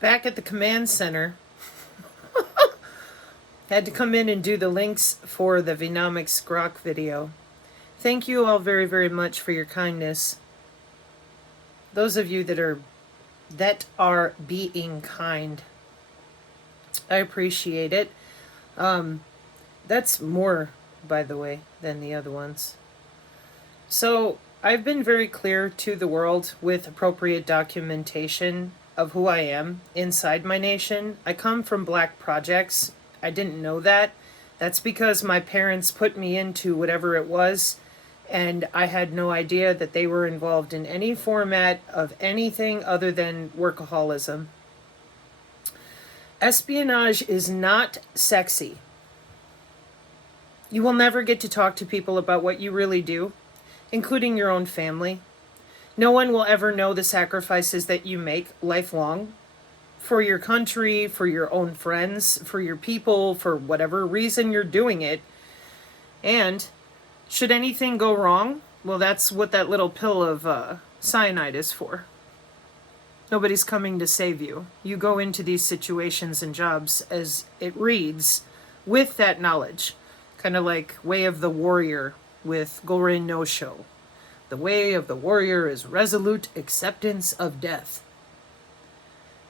back at the command center. Had to come in and do the links for the Venomics Grok video. Thank you all very, very much for your kindness. Those of you that are being kind, I appreciate it. That's more, by the way, than the other ones. So I've been very clear to the world with appropriate documentation of who I am inside my nation. I come from black projects. I didn't know that. That's because my parents put me into whatever it was, and I had no idea that they were involved in any format of anything other than workaholism. Espionage is not sexy. You will never get to talk to people about what you really do, including your own family. No one will ever know the sacrifices that you make lifelong for your country, for your own friends, for your people, for whatever reason you're doing it. And should anything go wrong, well, that's what that little pill of cyanide is for. Nobody's coming to save you. You go into these situations and jobs as it reads with that knowledge. Kind of like Way of the Warrior with Golrain No-Show. The way of the warrior is resolute acceptance of death.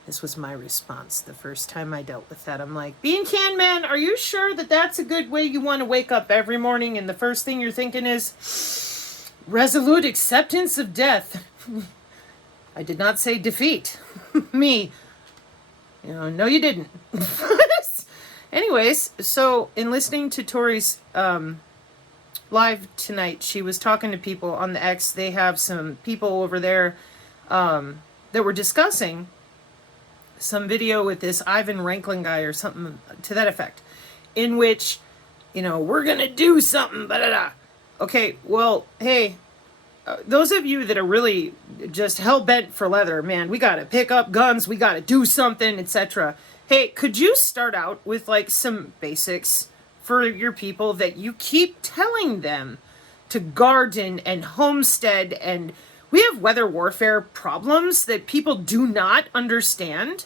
This was my response the first time I dealt with that. I'm like, Bean Can Man, are you sure that that's a good way you want to wake up every morning and the first thing you're thinking is resolute acceptance of death? I did not say defeat. Me. No, you didn't. Anyways, so in listening to Tori's live tonight, she was talking to people on the X. They have some people over there that were discussing some video with this Ivan Ranklin guy or something to that effect, in which, we're going to do something, blah. Okay, well, hey, those of you that are really just hell-bent for leather, man, we got to pick up guns, we got to do something, etc. Hey, could you start out with like some basics for your people that you keep telling them to garden and homestead, and we have weather warfare problems that people do not understand?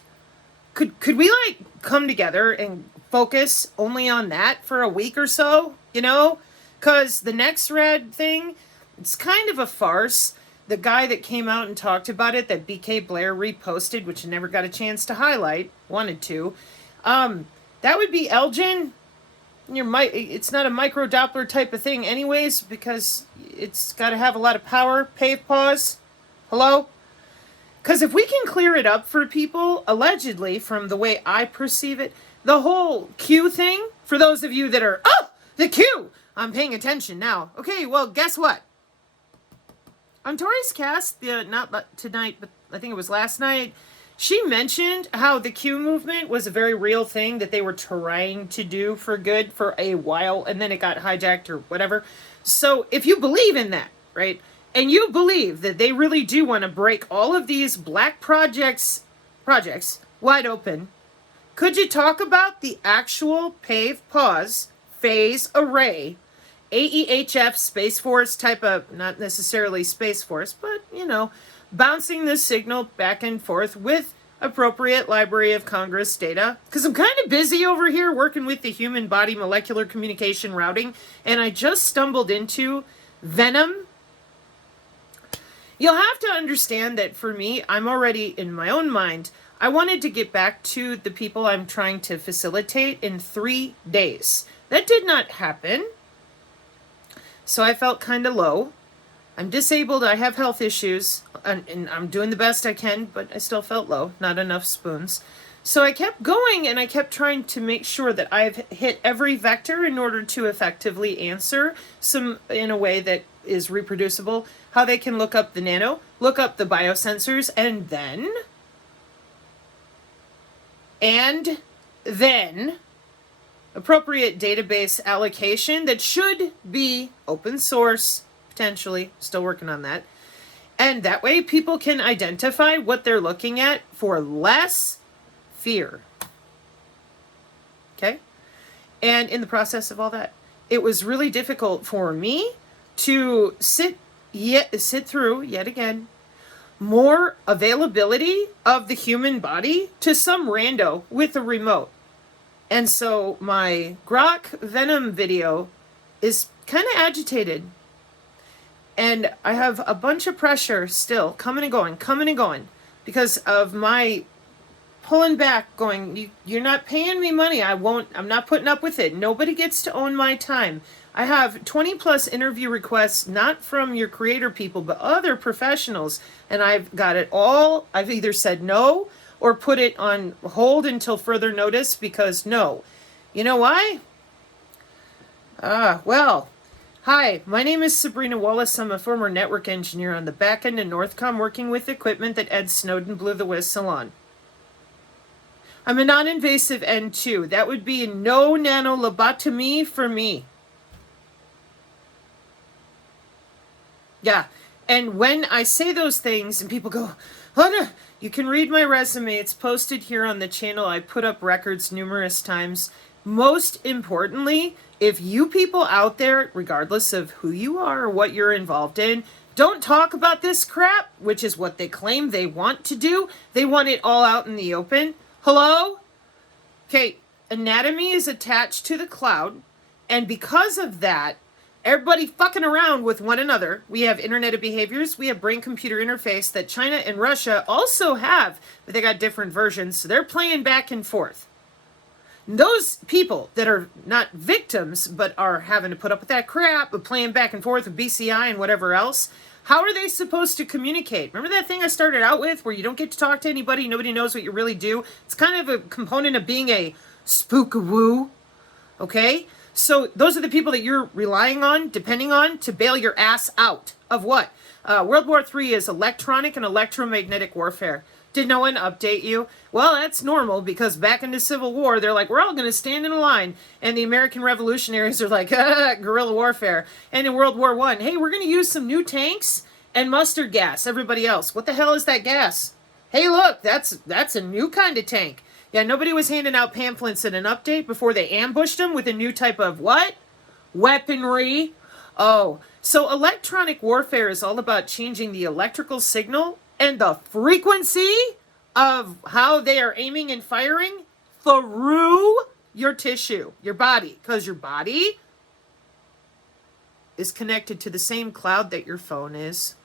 Could we like come together and focus only on that for a week or so, Because the next red thing, it's kind of a farce. The guy that came out and talked about it, that BK Blair reposted, which I never got a chance to highlight, wanted to, that would be Elgin. It's not a micro Doppler type of thing anyways, because it's got to have a lot of power. Pave pause. Hello? Because if we can clear it up for people, allegedly, from the way I perceive it, the whole Q thing, for those of you that are, the Q! I'm paying attention now. Okay, well, guess what? On Tori's cast, not tonight, but I think it was last night, she mentioned how the Q movement was a very real thing that they were trying to do for good for a while, and then it got hijacked or whatever. So if you believe in that, right, and you believe that they really do want to break all of these black projects wide open, could you talk about the actual PAVE pause phase array, AEHF Space Force type of, not necessarily Space Force, but, bouncing this signal back and forth with appropriate Library of Congress data? Because I'm kind of busy over here working with the human body molecular communication routing, and I just stumbled into Venom. You'll have to understand that for me, I'm already in my own mind. I wanted to get back to the people I'm trying to facilitate in 3 days. That did not happen. So I felt kind of low. I'm disabled, I have health issues, and I'm doing the best I can, but I still felt low, not enough spoons. So I kept going, and I kept trying to make sure that I've hit every vector in order to effectively answer some in a way that is reproducible, how they can look up the nano, look up the biosensors, and then appropriate database allocation that should be open source, potentially, still working on that. And that way people can identify what they're looking at for less fear. Okay? And in the process of all that, it was really difficult for me to sit through, yet again, more availability of the human body to some rando with a remote. And so my Grok Venom video is kind of agitated. And I have a bunch of pressure still coming and going, because of my pulling back, going, you're not paying me money. I'm not putting up with it. Nobody gets to own my time. I have 20 plus interview requests, not from your creator people, but other professionals. And I've got it all. I've either said no or put it on hold until further notice, because no. You know why? Well, hi, my name is Sabrina Wallace. I'm a former network engineer on the back end of Northcom, working with equipment that Ed Snowden blew the whistle on. I'm a non-invasive N2. That would be no nanolobotomy for me. Yeah, and when I say those things and people go, oh no, you can read my resume. It's posted here on the channel. I put up records numerous times. Most importantly, if you people out there, regardless of who you are or what you're involved in, don't talk about this crap, which is what they claim they want to do. They want it all out in the open. Hello? Okay, anatomy is attached to the cloud, and because of that, everybody fucking around with one another. We have Internet of Behaviors. We have brain-computer interface that China and Russia also have, but they got different versions, so they're playing back and forth. Those people that are not victims, but are having to put up with that crap of playing back and forth with BCI and whatever else, how are they supposed to communicate? Remember that thing I started out with where you don't get to talk to anybody, nobody knows what you really do? It's kind of a component of being a spook-a-woo, okay? So those are the people that you're relying on, depending on, to bail your ass out of what? World War III is electronic and electromagnetic warfare. Did no one update you? Well, that's normal, because back in the Civil War, they're like, we're all going to stand in a line. And the American revolutionaries are like, guerrilla warfare. And in World War I, hey, we're going to use some new tanks and mustard gas. Everybody else, what the hell is that gas? Hey, look, that's a new kind of tank. Yeah, nobody was handing out pamphlets in an update before they ambushed them with a new type of what? Weaponry. Oh, so electronic warfare is all about changing the electrical signal and the frequency of how they are aiming and firing through your tissue, your body, because your body is connected to the same cloud that your phone is,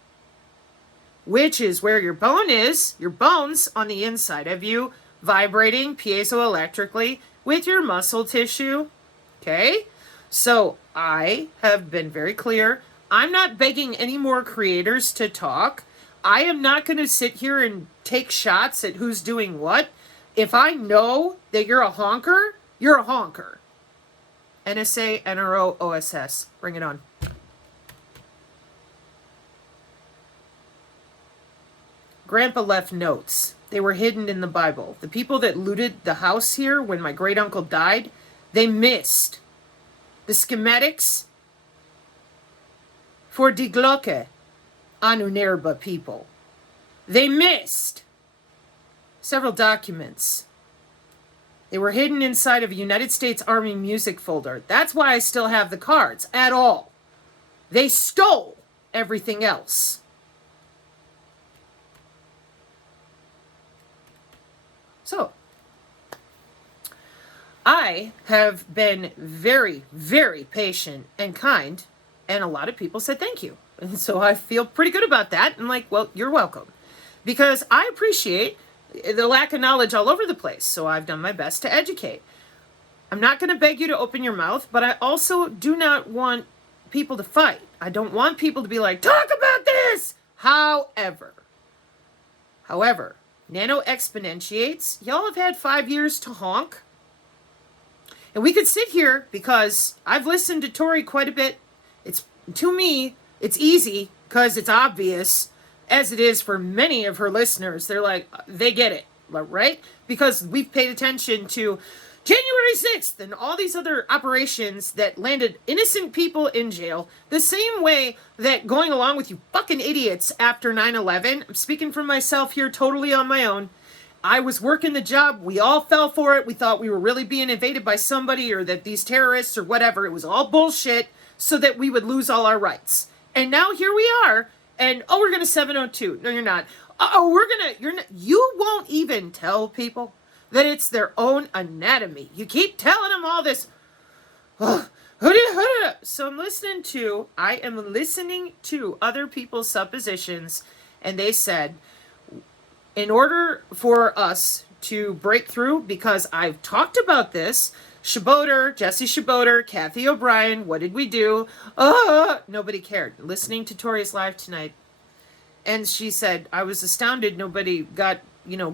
which is where your bone is, your bones on the inside of you, vibrating piezoelectrically with your muscle tissue. Okay? So I have been very clear. I'm not begging any more creators to talk. I am not going to sit here and take shots at who's doing what. If I know that you're a honker, you're a honker. NSA, NRO, OSS. Bring it on. Grandpa left notes. They were hidden in the Bible. The people that looted the house here when my great uncle died, they missed the schematics for Die Glocke on Unerba people. They missed several documents. They were hidden inside of a United States Army music folder. That's why I still have the cards at all. They stole everything else. So, I have been very, very patient and kind, and a lot of people said thank you. And so I feel pretty good about that. I'm like, well, you're welcome. Because I appreciate the lack of knowledge all over the place, so I've done my best to educate. I'm not going to beg you to open your mouth, but I also do not want people to fight. I don't want people to be like, talk about this! However, nano exponentiates. Y'all have had 5 years to honk. And we could sit here, because I've listened to Tori quite a bit. To me, it's easy because it's obvious, as it is for many of her listeners. They're like, they get it, right? Because we've paid attention to January 6th and all these other operations that landed innocent people in jail, the same way that going along with you fucking idiots after 9/11, I'm speaking for myself here totally on my own, I was working the job, we all fell for it, we thought we were really being invaded by somebody or that these terrorists or whatever, it was all bullshit, so that we would lose all our rights. And now here we are, And, oh, we're going to 702. No, you're not. You won't even tell people that it's their own anatomy. You keep telling them all this. So I am listening to other people's suppositions, and they said, in order for us to break through, because I've talked about this, Jesse Shaboter, Kathy O'Brien, what did we do? Nobody cared. Listening to Tori's live tonight, and she said, I was astounded nobody got,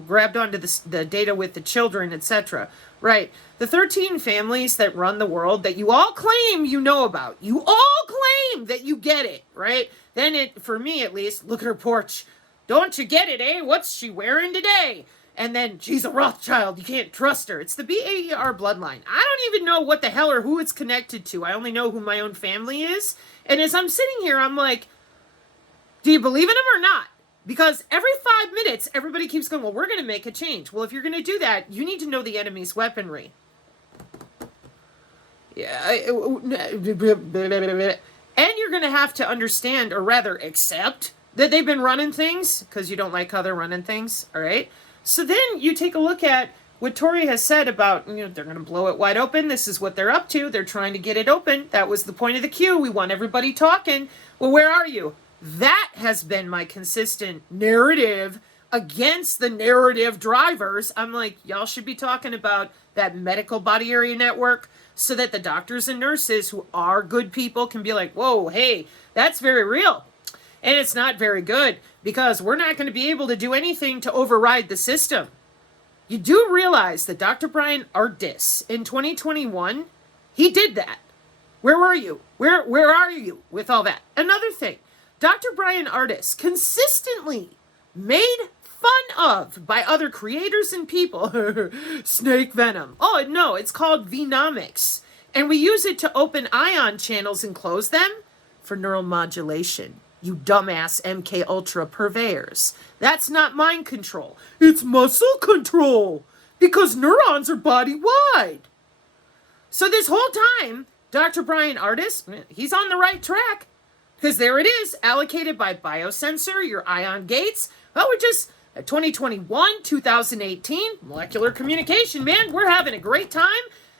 grabbed onto the data with the children, etc. Right. The 13 families that run the world that you all claim you know about. You all claim that you get it, right? Then for me at least, look at her porch. Don't you get it, eh? What's she wearing today? And then, she's a Rothschild. You can't trust her. It's the BAER bloodline. I don't even know what the hell or who it's connected to. I only know who my own family is. And as I'm sitting here, I'm like, do you believe in them or not? Because every 5 minutes, everybody keeps going, well, we're going to make a change. Well, if you're going to do that, you need to know the enemy's weaponry. Yeah. And you're going to have to understand, or rather accept, that they've been running things, because you don't like how they're running things, all right? So then you take a look at what Tori has said about, they're going to blow it wide open. This is what they're up to. They're trying to get it open. That was the point of the cue. We want everybody talking. Well, where are you? That has been my consistent narrative against the narrative drivers. I'm like, y'all should be talking about that medical body area network so that the doctors and nurses who are good people can be like, whoa, hey, that's very real. And it's not very good, because we're not going to be able to do anything to override the system. You do realize that Dr. Brian Ardis in 2021, he did that. Where were you? Where are you with all that? Another thing, Dr. Brian Ardis consistently made fun of by other creators and people. Snake venom. Oh, no, it's called Venomics. And we use it to open ion channels and close them for neuromodulation. You dumbass MK Ultra purveyors. That's not mind control. It's muscle control. Because neurons are body-wide. So this whole time, Dr. Brian Ardis, he's on the right track. Because there it is, allocated by biosensor, your ion gates. Well, we're just 2021, 2018, molecular communication, man. We're having a great time.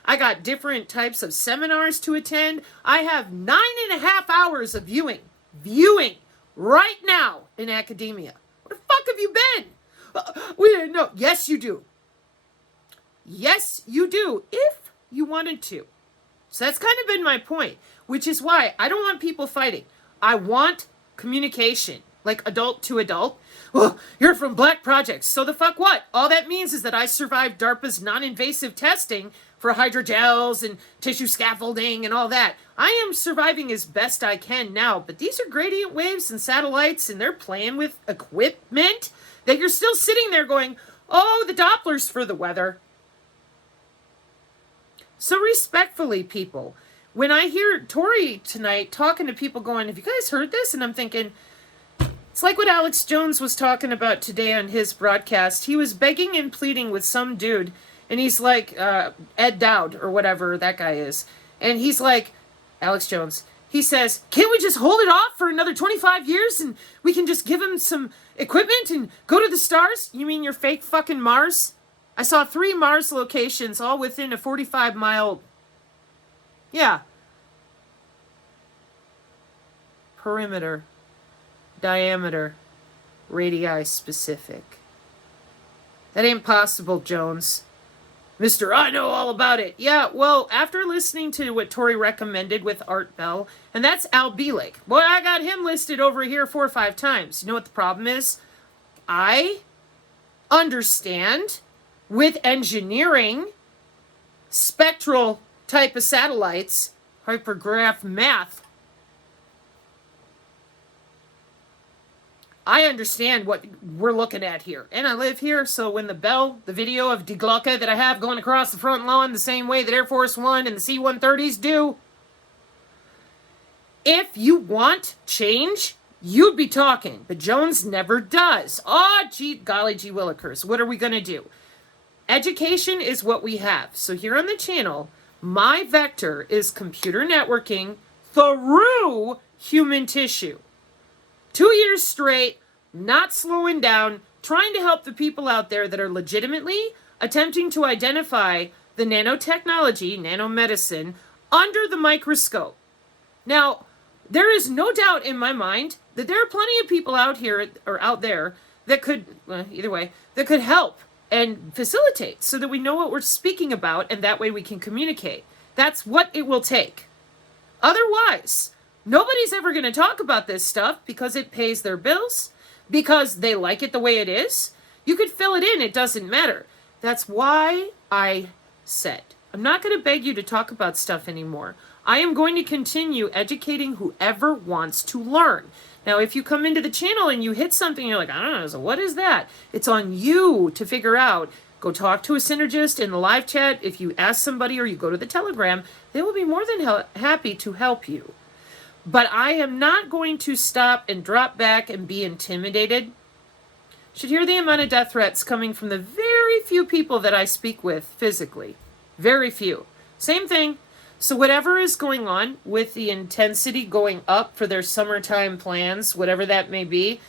I got different types of seminars to attend. I have 9.5 hours of viewing right now in academia. Where the fuck have you been? We didn't know. Yes, you do. Yes, you do, if you wanted to. So that's kind of been my point, which is why I don't want people fighting. I want communication, like adult to adult. Well, you're from Black Projects, so the fuck what? All that means is that I survived DARPA's non-invasive testing for hydrogels and tissue scaffolding and all that. I am surviving as best I can now, but these are gradient waves and satellites, and they're playing with equipment that you're still sitting there going, oh, the Dopplers for the weather. So respectfully, people, when I hear Tori tonight talking to people going, have you guys heard this? And I'm thinking, it's like what Alex Jones was talking about today on his broadcast. He was begging and pleading with some dude, and he's like, Ed Dowd, or whatever that guy is. And he's like, Alex Jones, he says, can't we just hold it off for another 25 years and we can just give him some equipment and go to the stars? You mean your fake fucking Mars? I saw 3 Mars locations all within a 45-mile, perimeter, diameter, radii specific. That ain't possible, Jones. Mr. I know all about it. Yeah, well, after listening to what Tori recommended with Art Bell, and that's Al Bielek. Boy, I got him listed over here 4 or 5 times. You know what the problem is? I understand with engineering, spectral type of satellites, hypergraph math. I understand what we're looking at here. And I live here, so when the video of Die Glocke that I have going across the front lawn the same way that Air Force One and the C-130s do, if you want change, you'd be talking. But Jones never does. Oh, golly gee willikers. What are we going to do? Education is what we have. So here on the channel, my vector is computer networking through human tissue. 2 years straight, not slowing down, trying to help the people out there that are legitimately attempting to identify the nanotechnology, nanomedicine, under the microscope. Now, there is no doubt in my mind that there are plenty of people out here or out there that could, either way, that could help and facilitate so that we know what we're speaking about and that way we can communicate. That's what it will take. Otherwise, nobody's ever going to talk about this stuff because it pays their bills, because they like it the way it is. You could fill it in, it doesn't matter. That's why I said, I'm not going to beg you to talk about stuff anymore. I am going to continue educating whoever wants to learn. Now, if you come into the channel and you hit something, you're like, I don't know, so what is that? It's on you to figure out. Go talk to a synergist in the live chat. If you ask somebody or you go to the Telegram, they will be more than happy to help you. But I am not going to stop and drop back and be intimidated. You should hear the amount of death threats coming from the very few people that I speak with physically. Very few. Same thing. So whatever is going on with the intensity going up for their summertime plans, whatever that may be,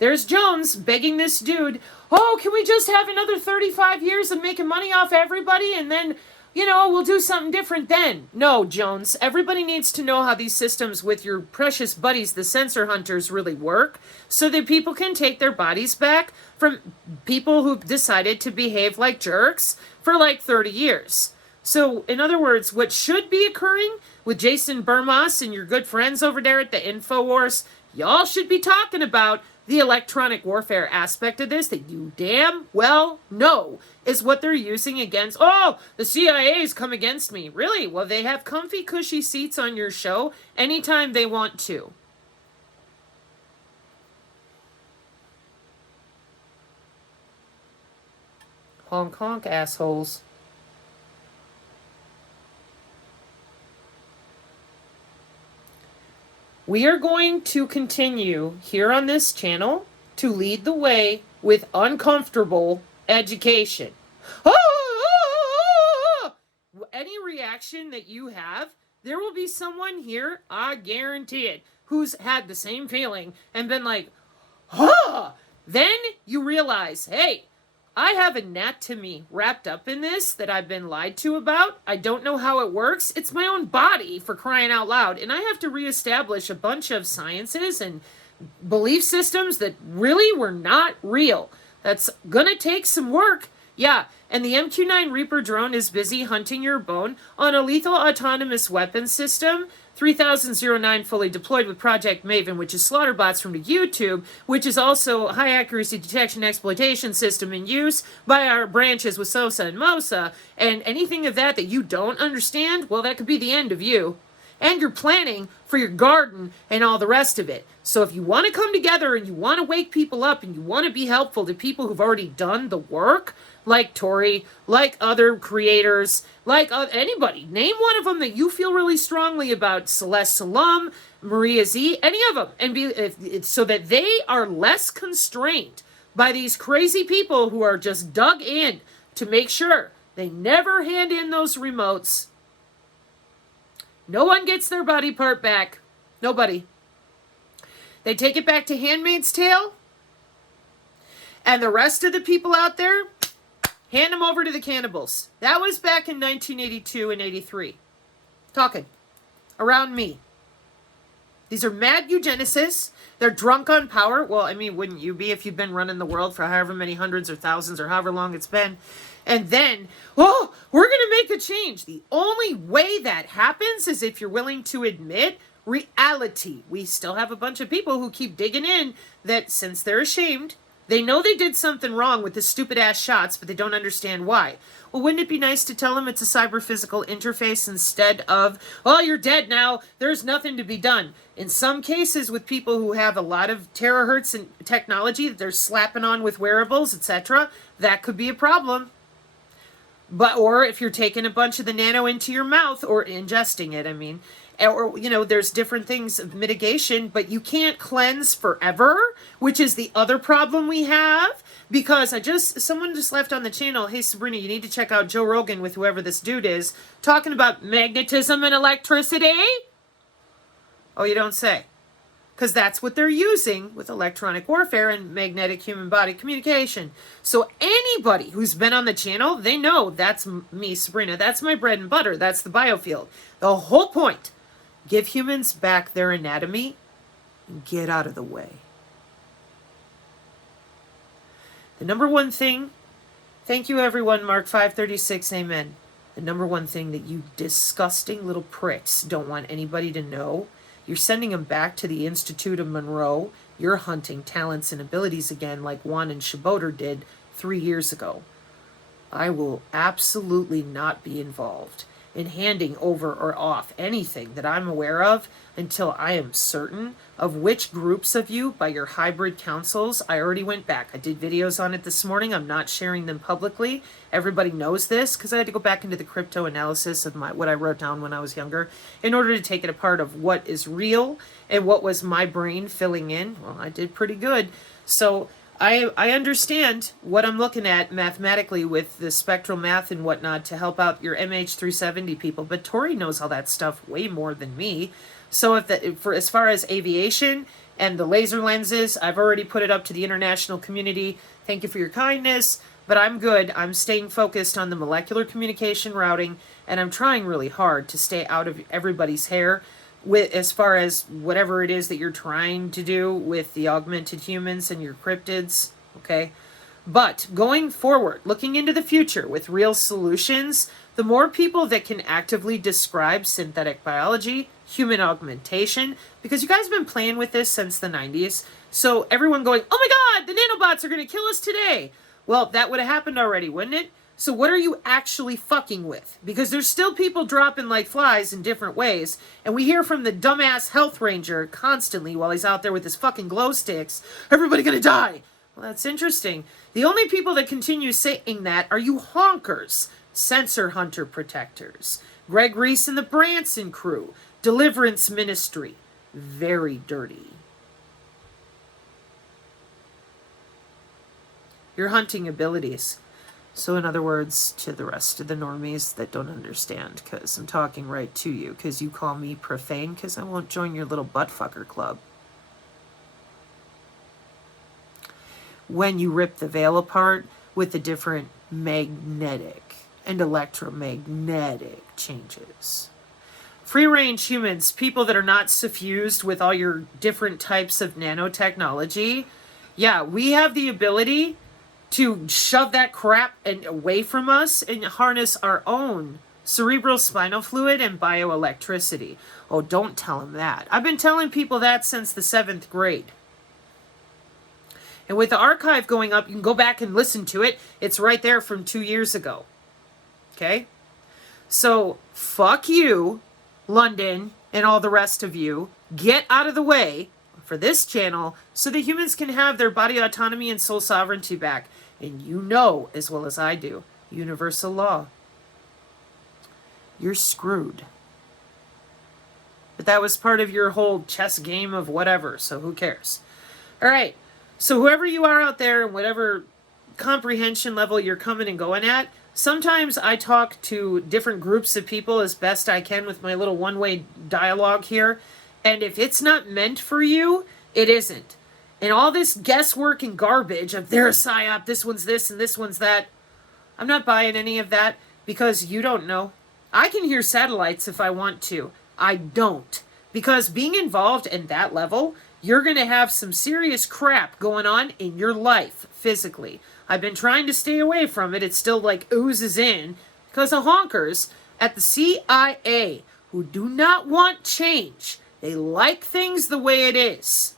there's Jones begging this dude, oh, can we just have another 35 years of making money off everybody and then, we'll do something different then. No, Jones, everybody needs to know how these systems with your precious buddies, the sensor hunters, really work so that people can take their bodies back from people who decided to behave like jerks for like 30 years. So, in other words, what should be occurring with Jason Burmas and your good friends over there at the InfoWars, y'all should be talking about the electronic warfare aspect of this that you damn well know is what they're using against, the CIA's come against me. Really? Well, they have comfy, cushy seats on your show anytime they want to. Honk honk, assholes. We are going to continue here on this channel to lead the way with uncomfortable education. Any reaction that you have, there will be someone here, I guarantee it, who's had the same feeling and been like, Then you realize, hey, I have anatomy wrapped up in this that I've been lied to about. I don't know how it works. It's my own body, for crying out loud. And I have to reestablish a bunch of sciences and belief systems that really were not real. That's gonna take some work. Yeah, and the MQ-9 Reaper drone is busy hunting your bone on a lethal autonomous weapon system 3009 fully deployed with Project Maven, which is slaughterbots from the YouTube, which is also a high accuracy detection exploitation system in use by our branches with SOSA and MOSA. And anything of that you don't understand, well, that could be the end of you. And you're planning for your garden and all the rest of it. So if you want to come together and you want to wake people up and you want to be helpful to people who've already done the work, like Tori, like other creators, like anybody, name one of them that you feel really strongly about, Celeste Salam, Maria Z, any of them, and so that they are less constrained by these crazy people who are just dug in to make sure they never hand in those remotes. No one gets their body part back. Nobody. They take it back to Handmaid's Tale. And the rest of the people out there, hand them over to the cannibals. That was back in 1982 and 83. Talking. Around me. These are mad eugenicists. They're drunk on power. Well, I mean, wouldn't you be if you've been running the world for however many hundreds or thousands or however long it's been? And then, we're going to make a change. The only way that happens is if you're willing to admit reality. We still have a bunch of people who keep digging in that since they're ashamed, they know they did something wrong with the stupid ass shots, but they don't understand why. Well, wouldn't it be nice to tell them it's a cyber-physical interface instead of, you're dead now, there's nothing to be done. In some cases with people who have a lot of terahertz and technology that they're slapping on with wearables, etc., that could be a problem. Or if you're taking a bunch of the nano into your mouth or ingesting it, or, there's different things of mitigation, but you can't cleanse forever, which is the other problem we have. Because someone just left on the channel, hey Sabrina, you need to check out Joe Rogan with whoever this dude is, talking about magnetism and electricity. Oh, you don't say. because that's what they're using with electronic warfare and magnetic human body communication. So anybody who's been on the channel, they know that's me, Sabrina. That's my bread and butter. That's the biofield. The whole point, give humans back their anatomy and get out of the way. The number one thing, thank you everyone, Mark 536, amen. The number one thing that you disgusting little pricks don't want anybody to know, you're sending them back to the Institute of Monroe. You're hunting talents and abilities again like Juan and Shaboter did 3 years ago. I will absolutely not be involved in handing over or off anything that I'm aware of until I am certain of which groups of you by your hybrid councils. I already went back. I did videos on it this morning. I'm not sharing them publicly. Everybody knows this because I had to go back into the crypto analysis of what I wrote down when I was younger in order to take it apart of what is real and what was my brain filling in. Well, I did pretty good. So I understand what I'm looking at mathematically with the spectral math and whatnot to help out your MH370 people, but Tori knows all that stuff way more than me. So as far as aviation and the laser lenses, I've already put it up to the international community. Thank you for your kindness, but I'm good. I'm staying focused on the molecular communication routing, and I'm trying really hard to stay out of everybody's hair with as far as whatever it is that you're trying to do with the augmented humans and your cryptids, okay? But going forward, looking into the future with real solutions, the more people that can actively describe synthetic biology, human augmentation, because you guys have been playing with this since the 90s, so everyone going, oh my God, the nanobots are going to kill us today. Well, that would have happened already, wouldn't it? So what are you actually fucking with? Because there's still people dropping like flies in different ways. And we hear from the dumbass health ranger constantly while he's out there with his fucking glow sticks. Everybody gonna die. Well, that's interesting. The only people that continue saying that are you honkers. Sensor hunter protectors. Greg Reese and the Branson crew. Deliverance Ministry. Very dirty. Your hunting abilities. So in other words, to the rest of the normies that don't understand, because I'm talking right to you, because you call me profane, because I won't join your little buttfucker club. When you rip the veil apart with the different magnetic and electromagnetic changes. Free-range humans, people that are not suffused with all your different types of nanotechnology, yeah, we have the ability to shove that crap away from us and harness our own cerebral spinal fluid and bioelectricity. Oh, don't tell them that. I've been telling people that since the 7th grade. And with the archive going up, you can go back and listen to it. It's right there from 2 years ago. Okay? So, fuck you, London, and all the rest of you. Get out of the way for this channel so that humans can have their body autonomy and soul sovereignty back. And you know, as well as I do, universal law. You're screwed. But that was part of your whole chess game of whatever, so who cares? All right, so whoever you are out there and whatever comprehension level you're coming and going at, sometimes I talk to different groups of people as best I can with my little one-way dialogue here. And if it's not meant for you, it isn't. And all this guesswork and garbage of they're a psyop, this one's this and this one's that, I'm not buying any of that because you don't know. I can hear satellites if I want to. I don't. Because being involved in that level, you're going to have some serious crap going on in your life physically. I've been trying to stay away from it. It still like oozes in because of honkers at the CIA who do not want change. They like things the way it is.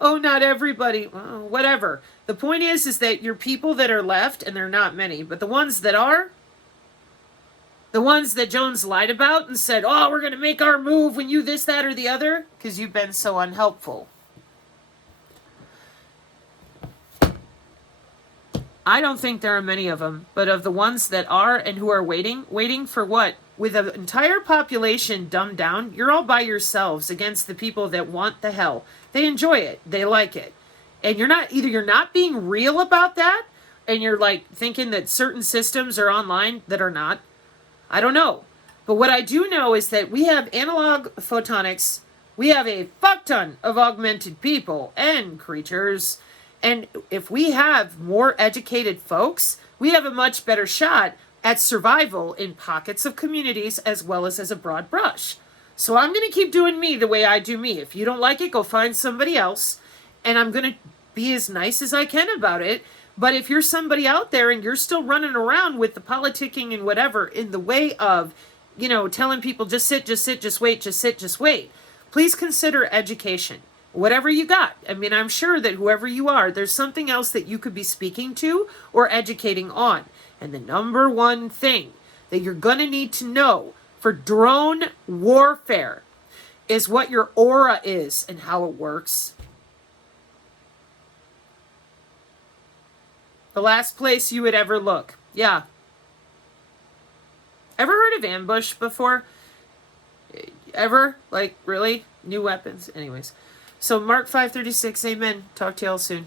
Oh, not everybody. Well, whatever. The point is that your people that are left, and they're not many, but the ones that are, the ones that Jones lied about and said, oh, we're going to make our move when you this, that, or the other, because you've been so unhelpful. I don't think there are many of them, but of the ones that are and who are waiting for what? With an entire population dumbed down, you're all by yourselves against the people that want the hell. They enjoy it. They like it. And you're not being real about that, and you're like thinking that certain systems are online that are not. I don't know. But what I do know is that we have analog photonics We have a fuck ton of augmented people and creatures. And if we have more educated folks, we have a much better shot at survival in pockets of communities as well as a broad brush. So I'm going to keep doing me the way I do me. If you don't like it, go find somebody else. And I'm going to be as nice as I can about it. But if you're somebody out there and you're still running around with the politicking and whatever in the way of, telling people just sit, just wait, just sit, just wait, please consider education. Whatever you got. I mean, I'm sure that whoever you are, there's something else that you could be speaking to or educating on. And the number one thing that you're going to need to know for drone warfare is what your aura is and how it works. The last place you would ever look. Yeah. Ever heard of ambush before? Ever? Like, really? New weapons? Anyways. So Mark 5:36, amen. Talk to y'all soon.